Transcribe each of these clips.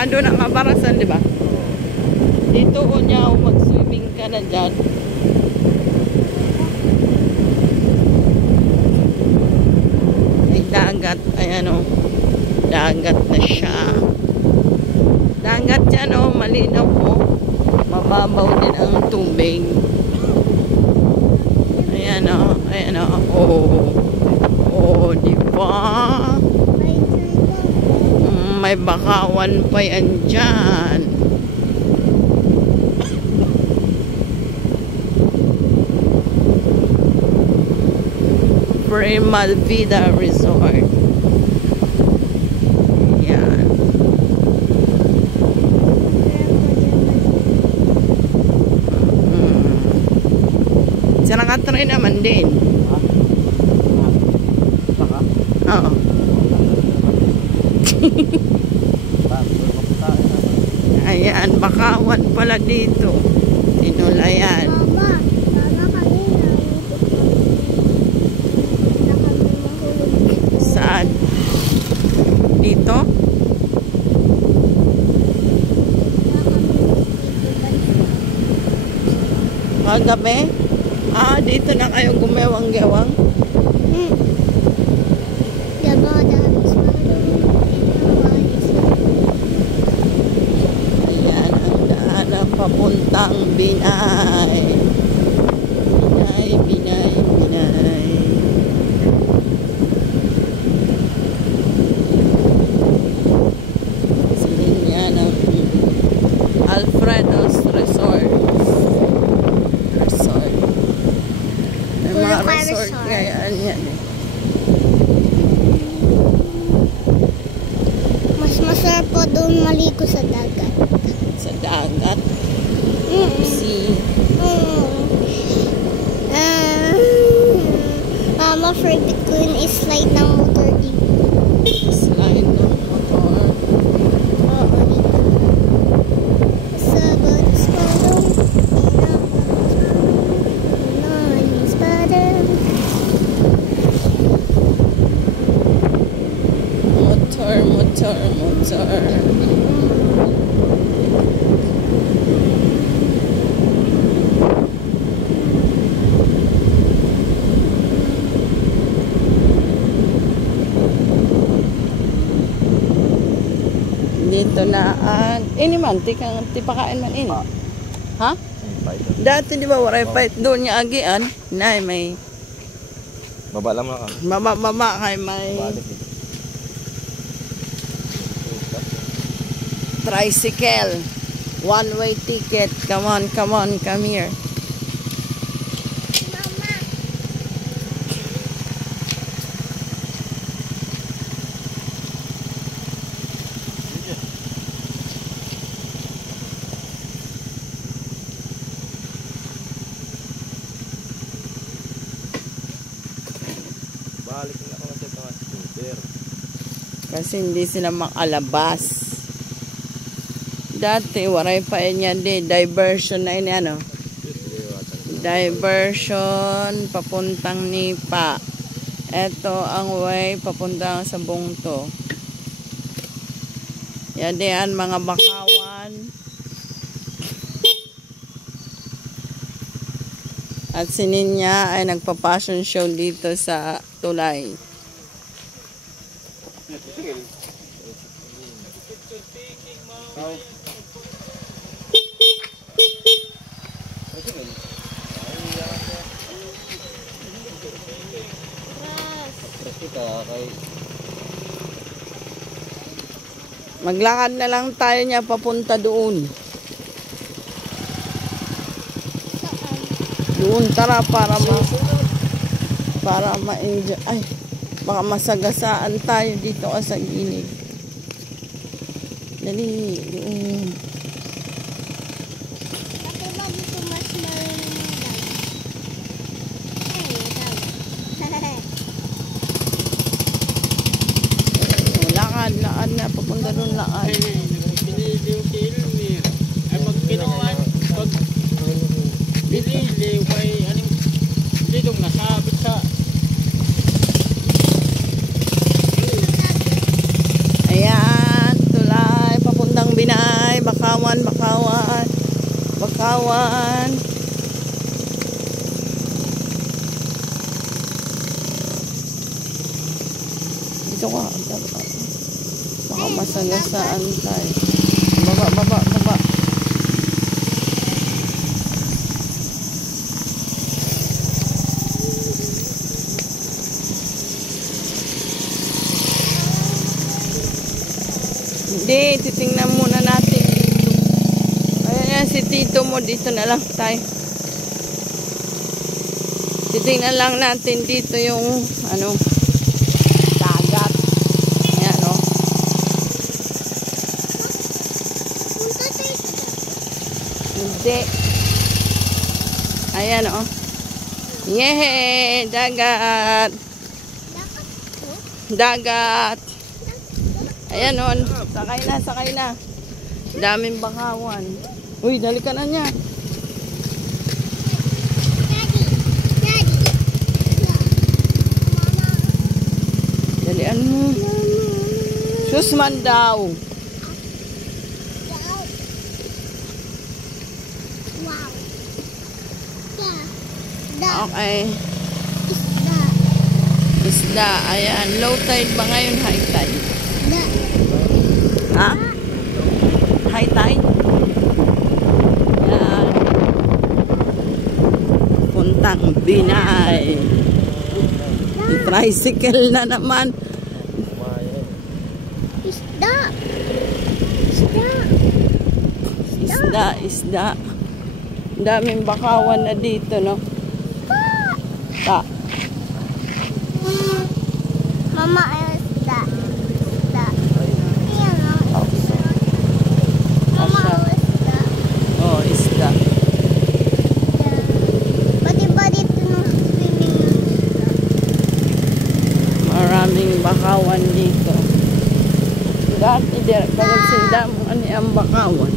Doon ang kabarasan, di ba? Dito o niya mag-swimming ka na dyan. Ay, dagat. Ayan o. Dagat na siya. Dagat yan o. Malinaw o. Mababaw din ang tubig. Ayan o. Ayan o. Oh, di ba? May bakawan pa yan dyan. Primal Vida Resort. Yan. Sa nakatry naman din. Oo. Ayan, bakawan pala dito. Tinulayan. Mama, sana kami Saan? Dito? Kagabi? Dito na kayo gumewang-gewang? Ayan, ang daan na papuntang Binay. Binay. Silin ng Alfredo's Resort. May mga resort ngayon yan eh. Mas masarap po doon maligo sa dagat. Sa dagat? See? Mama, favorite ko yun is slide ng motor dito. Slide ng motor. Oo, dito. Sabot spadong. Motor. Dito na ang man, tipakain man ini. Ha? Dati di ba waray fight doon niya agian? Nay, may baba lang ka. Mama kay may tricycle. One-way ticket. Come on, come here. Mama. Balik na ako sa mga scooter. Kasi hindi sila makalabas. Dati, waray pa yan di. Diversion na yun, ano? Diversion, papuntang Nipa. Ito ang way, papuntang sa Bungto. Yan diyan, mga bakawan. At si Ninya ay nagpa-fashion show dito sa Tulay. Maglakad na lang tayo niya papunta doon. Doon tara para ma-enjoy. Ay, baka masagasaan tayo dito sa gilid. Dali, doon. Lakad na papunta doon lakad. Piniliw si Ilmir. Ay magkinuan. Pag piniliw kay anong lidong nasabit sa Ayan, Tulay papuntang Bakawan. Dito ka. Baka masagasaan tayo. Baba, baba, baba. Hindi, titingnan muna natin dito. Ayan si tito mo, dito na lang tayo. Titingnan lang natin dito yung ano, dagat. Ayan o. Hindi. Ayan o. Yehe, dagat. Dagat. Ayan o, sakay na, sakay na. Daming bakawan. Uy, dali ka na niya. Dalian mo. Susman daw. Wow. Okay. Isda. Ayan, low tide ba ngayon? High tide? Ha? High tide? Ayan. Puntang Binay. Tricycle na naman. Isda. Isda. Isda, isda. Daming bakawan na dito, no? Ta. Mama, isda. Isda. Ayan o. Mama, isda. Oh, isda. Pati ba dito nung swimming ng isda? Maraming bakawan dito. Dati, pagod sa damo, ano ang bakawan?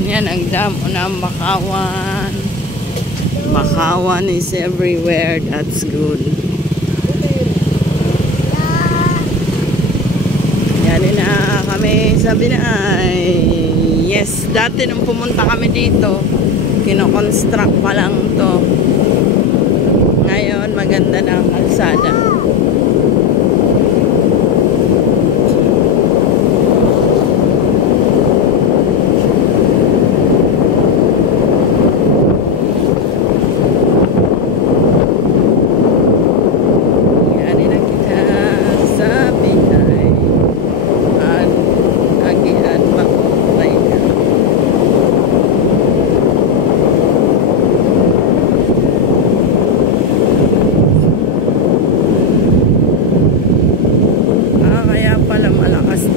Yan, ang damo na ang bakawan. Bakawan is everywhere. That's good. Yan na kami sa Binay. Yes, dati nung pumunta kami dito, kino-construct pa lang to. Ngayon, maganda na ang kalsada.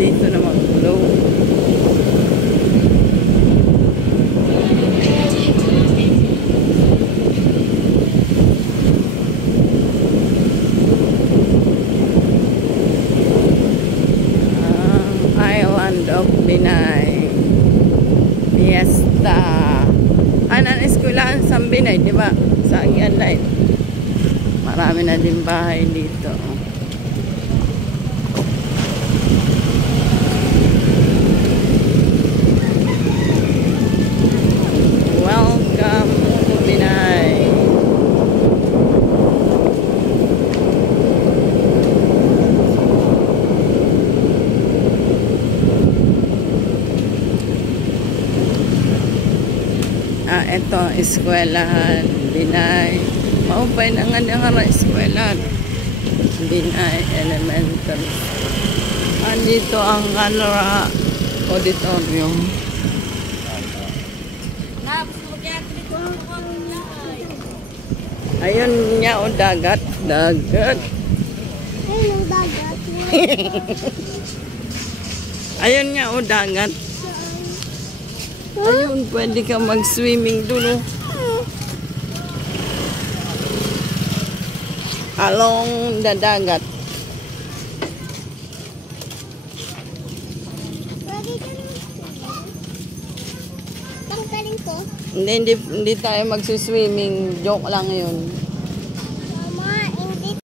Dito na mag-flow. Island of Binay. Fiesta. Anan eskwelahan sa Binay, di ba? Sa Agian Line. Marami na din bahay dito. Welcome to Binay. Ito, eskwelahan, Binay. Maupay na nga nga eskwelahan. Binay Elementary. Andito ang Canara Auditorium. Ayun niya o dagat. Dagat. Ayun yung dagat. Ayun niya o dagat. Ayun, pwede ka mag-swimming dun. Along the dagat. Pwede ka naman. Tanggalin ko. Hindi tayo mag-swimming. Joke lang yun.